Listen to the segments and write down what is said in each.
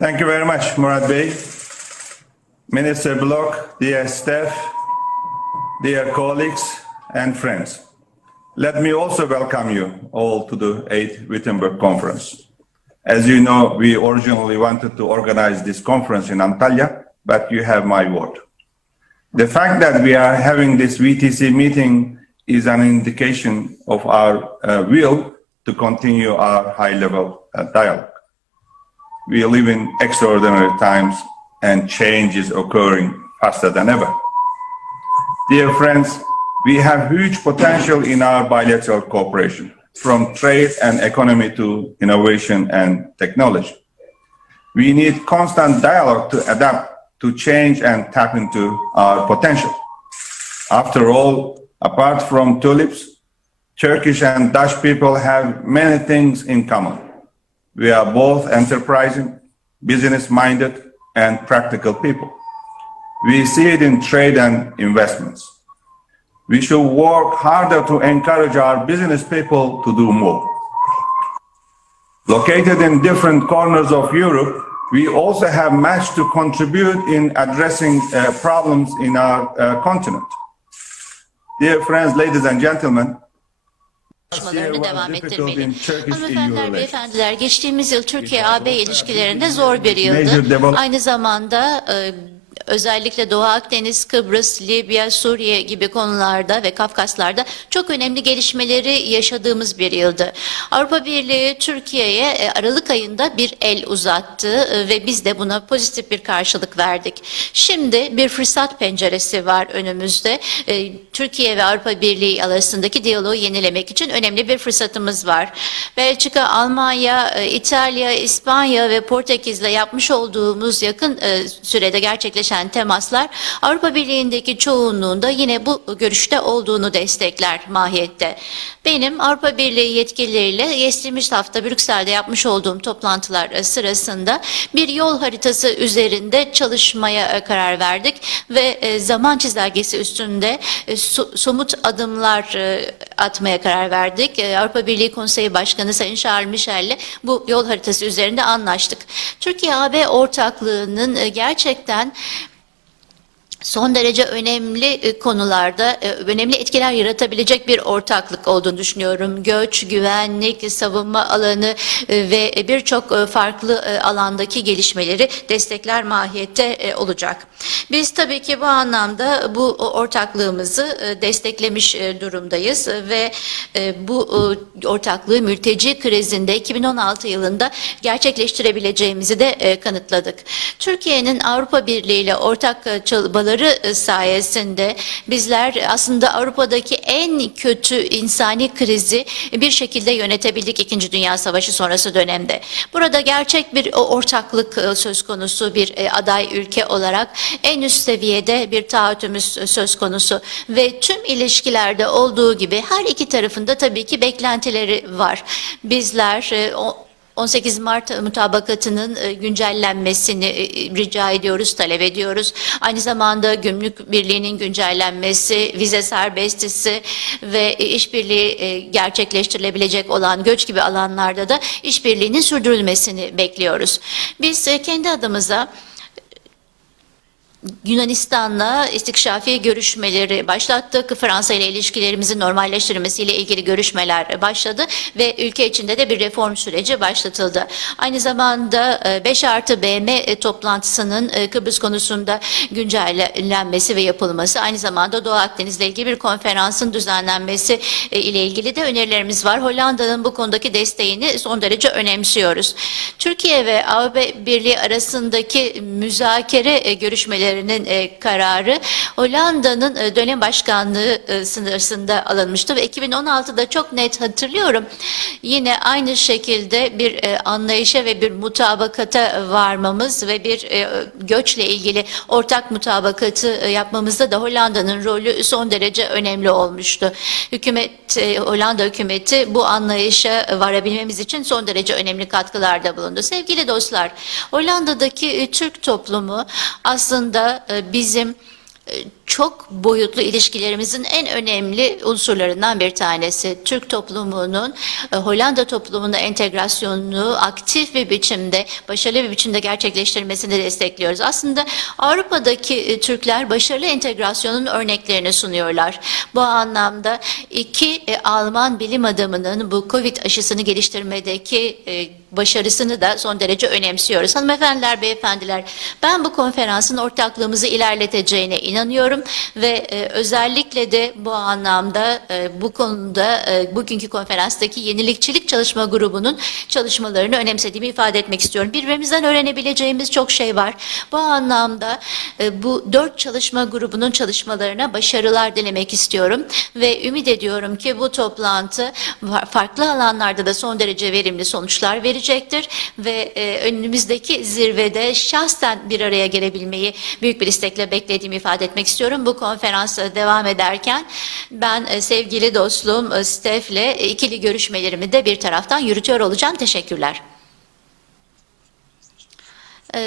Thank you very much, Murat Bey. Minister Block, dear staff, dear colleagues and friends. Let me also welcome you all to the 8th Wittenberg Conference. As you know, we originally wanted to organize this conference in Antalya, but you have my word. The fact that we are having this VTC meeting is an indication of our uh, will to continue our high-level uh, dialogue. We live in extraordinary times and change is occurring faster than ever. Dear friends, we have huge potential in our bilateral cooperation, from trade and economy to innovation and technology. We need constant dialogue to adapt to change and tap into our potential. After all, apart from tulips, Turkish and Dutch people have many things in common. We are both enterprising, business-minded, and practical people. We see it in trade and investments. We should work harder to encourage our business people to do more. Located in different corners of Europe, we also have much to contribute in addressing uh, problems in our uh, continent. Dear friends, ladies and gentlemen, çalışmalarını devam ettirmeli. Hanımefendiler, beyefendiler, geçtiğimiz yıl Türkiye-AB ilişkilerinde zor bir yıldı. Aynı zamanda e, özellikle Doğu Akdeniz, Kıbrıs, Libya, Suriye gibi konularda ve Kafkaslar'da çok önemli gelişmeleri yaşadığımız bir yıldı. Avrupa Birliği Türkiye'ye e, Aralık ayında bir el uzattı e, ve biz de buna pozitif bir karşılık verdik. Şimdi bir fırsat penceresi var önümüzde. E, Türkiye ve Avrupa Birliği arasındaki diyaloğu yenilemek için önemli bir fırsatımız var. Belçika, Almanya, İtalya, İspanya ve Portekiz'le yapmış olduğumuz yakın sürede gerçekleşen temaslar Avrupa Birliği'ndeki çoğunluğunda yine bu görüşte olduğunu destekler mahiyette. Benim Avrupa Birliği yetkilileriyle geçtiğimiz hafta Brüksel'de yapmış olduğum toplantılar sırasında bir yol haritası üzerinde çalışmaya e, karar verdik ve e, zaman çizelgesi üstünde e, so- somut adımlar atmaya karar verdik. Avrupa Birliği Konseyi Başkanı Sayın Charles Michel'le bu yol haritası üzerinde anlaştık. Türkiye-AB ortaklığının gerçekten son derece önemli e, konularda e, önemli etkiler yaratabilecek bir ortaklık olduğunu düşünüyorum. Göç, güvenlik, savunma alanı e, ve birçok farklı alandaki gelişmeleri destekler mahiyette olacak. Biz tabii ki bu anlamda bu ortaklığımızı desteklemiş durumdayız ve bu ortaklığı mülteci krizinde 2016 yılında gerçekleştirebileceğimizi de kanıtladık. Türkiye'nin Avrupa Birliği ile ortak e, çabaları e, sayesinde bizler aslında Avrupa'daki en kötü insani krizi bir şekilde yönetebildik 2. Dünya Savaşı sonrası dönemde. Burada gerçek bir o ortaklık e, söz konusu bir e, aday ülke olarak en üst seviyede bir taahhütümüz söz konusu ve tüm ilişkilerde olduğu gibi her iki tarafında tabii ki beklentileri var. Bizler e, 18 Mart mutabakatının e, güncellenmesini e, rica ediyoruz, talep ediyoruz. Aynı zamanda gümrük birliğinin güncellenmesi, vize serbestisi ve işbirliği e, gerçekleştirilebilecek olan göç gibi alanlarda da işbirliğinin sürdürülmesini bekliyoruz. Biz e, kendi adımıza Yunanistan'la istikşafi görüşmeleri başlattık. Fransa ile ilişkilerimizin normalleştirilmesiyle ilgili görüşmeler başladı ve ülke içinde de bir reform süreci başlatıldı. Aynı zamanda 5 artı BM toplantısının e, Kıbrıs konusunda güncellenmesi ve yapılması, aynı zamanda Doğu Akdeniz ile ilgili bir konferansın düzenlenmesi e, ile ilgili de önerilerimiz var. Hollanda'nın bu konudaki desteğini son derece önemsiyoruz. Türkiye ve Avrupa Birliği arasındaki müzakere e, görüşmeleri Hükümetlerinin e, kararı Hollanda'nın e, dönem başkanlığı e, sınırsında alınmıştı ve 2016'da çok net hatırlıyorum. Yine aynı şekilde bir e, anlayışa ve bir mutabakata varmamız ve bir e, göçle ilgili ortak mutabakatı e, yapmamızda da Hollanda'nın rolü son derece önemli olmuştu. Hükümet e, Hollanda hükümeti bu anlayışa varabilmemiz için son derece önemli katkılarda bulundu. Sevgili dostlar, Hollanda'daki e, Türk toplumu aslında e, bizim e, çok boyutlu ilişkilerimizin en önemli unsurlarından bir tanesi. Türk toplumunun e, Hollanda toplumuna entegrasyonunu aktif bir biçimde, başarılı bir biçimde gerçekleştirmesini destekliyoruz. Aslında Avrupa'daki e, Türkler başarılı entegrasyonun örneklerini sunuyorlar. Bu anlamda iki e, Alman bilim adamının bu Covid aşısını geliştirmedeki başarısını da son derece önemsiyoruz. Hanımefendiler, beyefendiler, ben bu konferansın ortaklığımızı ilerleteceğine inanıyorum ve e, özellikle de bu anlamda e, bu konuda e, bugünkü konferanstaki yenilikçilik çalışma grubunun çalışmalarını önemsediğimi ifade etmek istiyorum. Birbirimizden öğrenebileceğimiz çok şey var. Bu anlamda bu dört çalışma grubunun çalışmalarına başarılar dilemek istiyorum ve ümit ediyorum ki bu toplantı fa- farklı alanlarda da son derece verimli sonuçlar verecektir ve önümüzdeki zirvede şahsen bir araya gelebilmeyi büyük bir istekle beklediğimi ifade etmek istiyorum. Bu konferans e, devam ederken ben e, sevgili dostum e, Stef'le ikili görüşmelerimi de bir taraftan yürütüyor olacağım. Teşekkürler.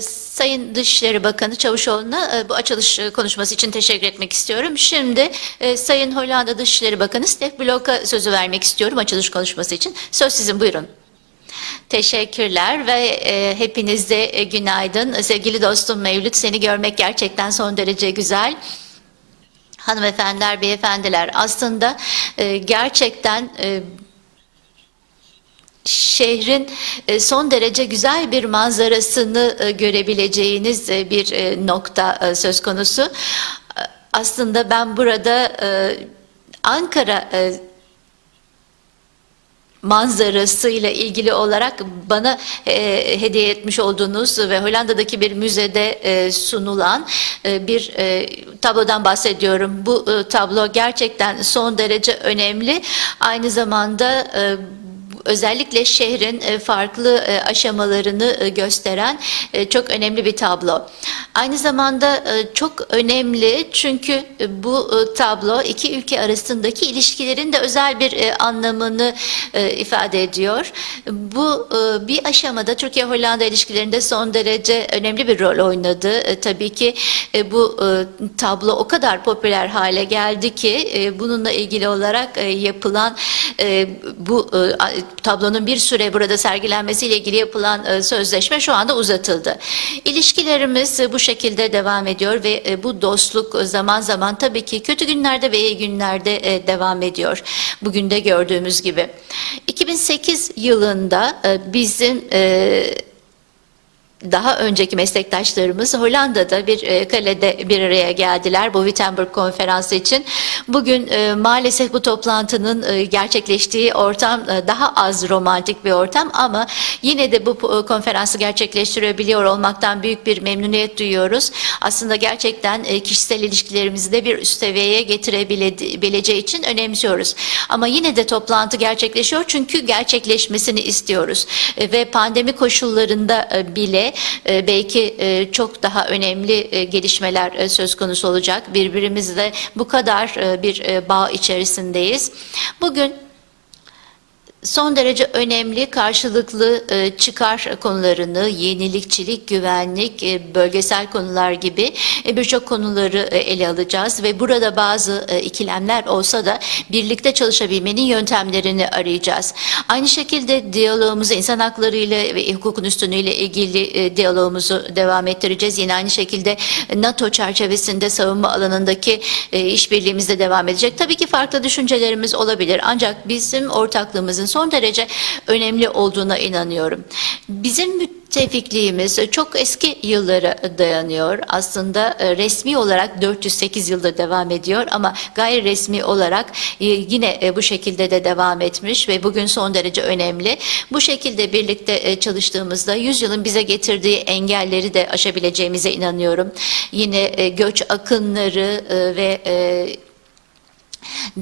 Sayın Dışişleri Bakanı Çavuşoğlu'na bu açılış konuşması için teşekkür etmek istiyorum. Şimdi Sayın Hollanda Dışişleri Bakanı Stef Blok'a sözü vermek istiyorum açılış konuşması için. Söz sizin buyurun. Teşekkürler ve e, hepinize e, günaydın. Sevgili dostum Mevlüt seni görmek gerçekten son derece güzel. Hanımefendiler, beyefendiler aslında e, gerçekten e, şehrin e, son derece güzel bir manzarasını e, görebileceğiniz e, bir nokta söz konusu. Aslında ben burada Ankara manzarasıyla ilgili olarak bana e, hediye etmiş olduğunuz ve Hollanda'daki bir müzede e, sunulan e, bir e, tablodan bahsediyorum. Bu e, tablo gerçekten son derece önemli. Aynı zamanda e, özellikle şehrin e, farklı e, aşamalarını e, gösteren çok önemli bir tablo. Aynı zamanda çok önemli çünkü bu tablo iki ülke arasındaki ilişkilerin de özel bir anlamını ifade ediyor. Bu bir aşamada Türkiye-Hollanda ilişkilerinde son derece önemli bir rol oynadı. Tabii ki bu tablo o kadar popüler hale geldi ki bununla ilgili olarak yapılan bu tablonun bir süre burada sergilenmesiyle ilgili yapılan e, sözleşme şu anda uzatıldı. İlişkilerimiz e, bu şekilde devam ediyor ve e, bu dostluk zaman zaman tabii ki kötü günlerde ve iyi günlerde devam ediyor. Bugün de gördüğümüz gibi. 2008 yılında bizim daha önceki meslektaşlarımız Hollanda'da bir e, kalede bir araya geldiler bu Wittenberg konferansı için. Bugün e, maalesef bu toplantının e, gerçekleştiği ortam daha az romantik bir ortam ama yine de bu konferansı gerçekleştirebiliyor olmaktan büyük bir memnuniyet duyuyoruz. Aslında gerçekten kişisel ilişkilerimizi de bir üst seviyeye getirebileceği için önemsiyoruz. Ama yine de toplantı gerçekleşiyor çünkü gerçekleşmesini istiyoruz. Ve pandemi koşullarında e, e, belki e, çok daha önemli e, gelişmeler e, söz konusu olacak. Birbirimizle bu kadar e, bir e, bağ içerisindeyiz. Bugün son derece önemli karşılıklı e, çıkar konularını, yenilikçilik, güvenlik, e, bölgesel konular gibi e, birçok konuları ele alacağız ve burada bazı ikilemler olsa da birlikte çalışabilmenin yöntemlerini arayacağız. Aynı şekilde diyalogumuzu insan hakları ile ve hukukun üstünlüğüyle ilgili diyalogumuzu devam ettireceğiz. Yine aynı şekilde NATO çerçevesinde savunma alanındaki işbirliğimiz de devam edecek. Tabii ki farklı düşüncelerimiz olabilir ancak bizim ortaklığımızın son derece önemli olduğuna inanıyorum. Bizim müttefikliğimiz çok eski yıllara dayanıyor. Aslında e, resmi olarak 408 yılda devam ediyor ama gayri resmi olarak e, yine e, bu şekilde de devam etmiş ve bugün son derece önemli. Bu şekilde birlikte çalıştığımızda 100 yılın bize getirdiği engelleri de aşabileceğimize inanıyorum. Yine göç akınları ve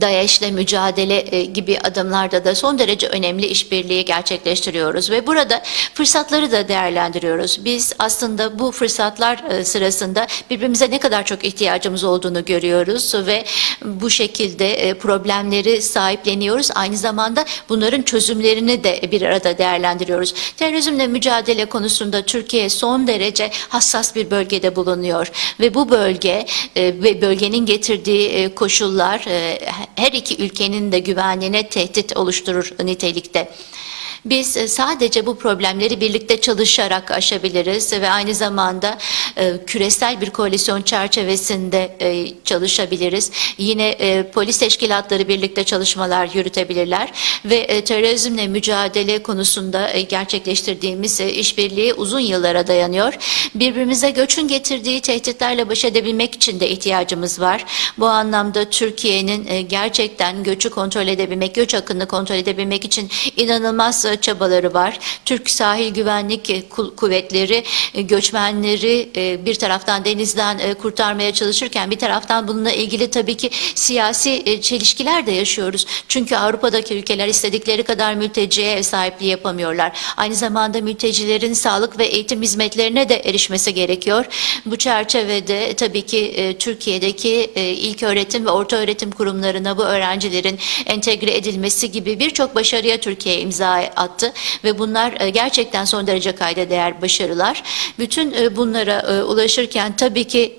DAEŞ'le mücadele e, gibi adımlarda da son derece önemli işbirliği gerçekleştiriyoruz ve burada fırsatları da değerlendiriyoruz. Biz aslında bu fırsatlar e, sırasında birbirimize ne kadar çok ihtiyacımız olduğunu görüyoruz ve bu şekilde e, problemleri sahipleniyoruz. Aynı zamanda bunların çözümlerini de bir arada değerlendiriyoruz. Terörizmle mücadele konusunda Türkiye son derece hassas bir bölgede bulunuyor ve bu bölge ve bölgenin getirdiği koşullar her iki ülkenin de güvenliğine tehdit oluşturur nitelikte. Biz e, sadece bu problemleri birlikte çalışarak aşabiliriz ve aynı zamanda e, küresel bir koalisyon çerçevesinde e, çalışabiliriz. Yine polis teşkilatları birlikte çalışmalar yürütebilirler ve terörizmle mücadele konusunda gerçekleştirdiğimiz işbirliği uzun yıllara dayanıyor. Birbirimize göçün getirdiği tehditlerle baş edebilmek için de ihtiyacımız var. Bu anlamda Türkiye'nin gerçekten göçü kontrol edebilmek, göç akını kontrol edebilmek için inanılmaz çabaları var. Türk Sahil Güvenlik e, Ku- Kuvvetleri e, göçmenleri e, bir taraftan denizden kurtarmaya çalışırken bir taraftan bununla ilgili tabii ki siyasi çelişkiler de yaşıyoruz. Çünkü Avrupa'daki ülkeler istedikleri kadar mülteciye ev sahipliği yapamıyorlar. Aynı zamanda mültecilerin sağlık ve eğitim hizmetlerine de erişmesi gerekiyor. Bu çerçevede tabii ki Türkiye'deki ilk öğretim ve orta öğretim kurumlarına bu öğrencilerin entegre edilmesi gibi birçok başarıya Türkiye imza ve bunlar e, gerçekten son derece kayda değer başarılar. Bütün e, bunlara e, ulaşırken tabii ki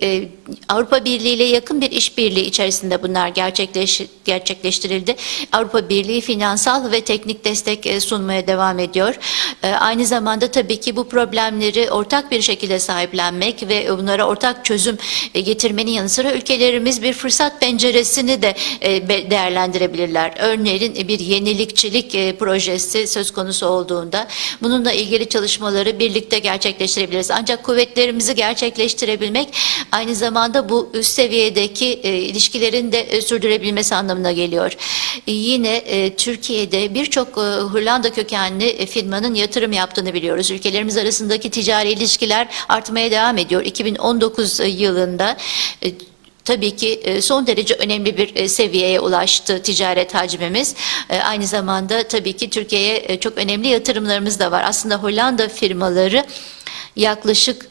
Avrupa Birliği ile yakın bir işbirliği içerisinde bunlar gerçekleş, gerçekleştirildi. Avrupa Birliği finansal ve teknik destek e, sunmaya devam ediyor. E, Aynı zamanda tabii ki bu problemleri ortak bir şekilde sahiplenmek ve bunlara ortak çözüm e, getirmenin yanı sıra ülkelerimiz bir fırsat penceresini de değerlendirebilirler. Örneğin bir yenilikçilik projesi söz konusu olduğunda bununla ilgili çalışmaları birlikte gerçekleştirebiliriz. Ancak kuvvetlerimizi gerçekleştirebilmek aynı zamanda bu üst seviyedeki e, ilişkilerin de e, sürdürebilmesi anlamına geliyor. E, Yine e, Türkiye'de birçok e, Hollanda kökenli e, firmanın yatırım yaptığını biliyoruz. Ülkelerimiz arasındaki ticari ilişkiler artmaya devam ediyor. 2019 yılında e, Tabii ki e, son derece önemli bir e, seviyeye ulaştı ticaret hacmimiz. E, Aynı zamanda tabii ki Türkiye'ye e, çok önemli yatırımlarımız da var. Aslında Hollanda firmaları yaklaşık e,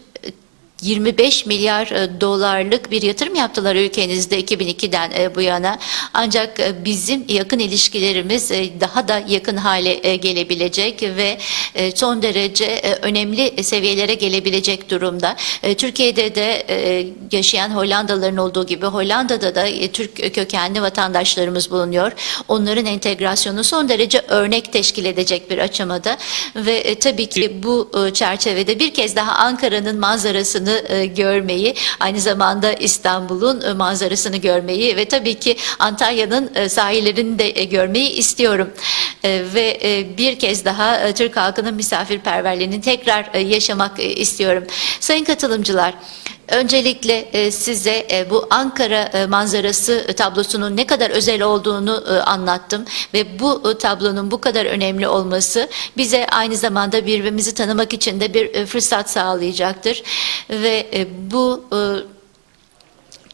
25 milyar e, dolarlık bir yatırım yaptılar ülkenizde 2002'den e, bu yana. Ancak e, bizim yakın ilişkilerimiz daha da yakın hale gelebilecek ve son derece önemli seviyelere gelebilecek durumda. Türkiye'de de yaşayan Hollandalıların olduğu gibi Hollanda'da da Türk kökenli vatandaşlarımız bulunuyor. Onların entegrasyonu son derece örnek teşkil edecek bir aşamada ve tabii ki bu çerçevede bir kez daha Ankara'nın manzarasını e, görmeyi, aynı zamanda İstanbul'un e, manzarasını görmeyi ve tabii ki Antalya'nın e, sahillerini de e, görmeyi istiyorum. E, Ve e, bir kez daha e, Türk halkının misafirperverliğini tekrar e, yaşamak e, istiyorum. Sayın katılımcılar, Öncelikle e, size e, bu Ankara e, manzarası tablosunun ne kadar özel olduğunu anlattım. Ve bu tablonun bu kadar önemli olması bize aynı zamanda birbirimizi tanımak için de bir fırsat sağlayacaktır. Ve bu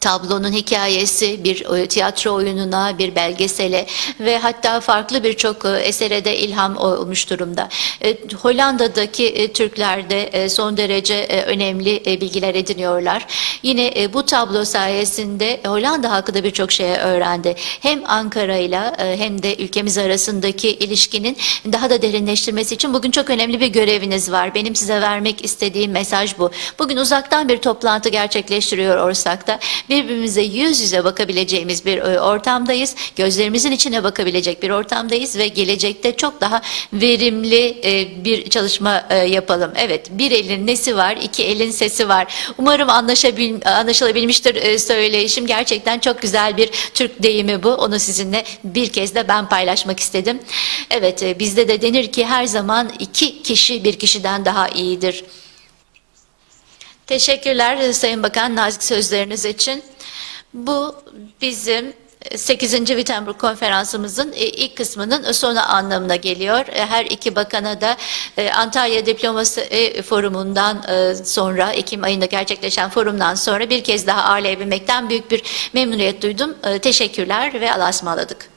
tablonun hikayesi bir e, tiyatro oyununa, bir belgesele ve hatta farklı birçok e, esere de ilham olmuş durumda. E, Hollanda'daki Türkler de son derece önemli bilgiler ediniyorlar. Yine bu tablo sayesinde Hollanda halkı da birçok şeye öğrendi. Hem Ankara'yla e, hem de ülkemiz arasındaki ilişkinin daha da derinleştirmesi için bugün çok önemli bir göreviniz var. Benim size vermek istediğim mesaj bu. Bugün uzaktan bir toplantı gerçekleştiriyor olsak da birbirimize yüz yüze bakabileceğimiz bir e, ortamdayız. Gözlerimizin içine bakabilecek bir ortamdayız ve gelecekte çok daha verimli e, bir çalışma e, yapalım. Evet, bir elin nesi var, iki elin sesi var. Umarım anlaşabil, anlaşılabilmiştir söyleyişim. Gerçekten çok güzel bir Türk deyimi bu. Onu sizinle bir kez de ben paylaşmak istedim. Evet, bizde de denir ki her zaman iki kişi bir kişiden daha iyidir. Teşekkürler e, Sayın Bakan nazik sözleriniz için. Bu bizim 8. Wittenberg konferansımızın e, ilk kısmının sonu anlamına geliyor. E, Her iki bakana da e, Antalya Diplomasi e, Forumu'ndan e, sonra, Ekim ayında gerçekleşen forumdan sonra bir kez daha ağırlayabilmekten büyük bir memnuniyet duydum. E, Teşekkürler ve Allah'a ısmarladık.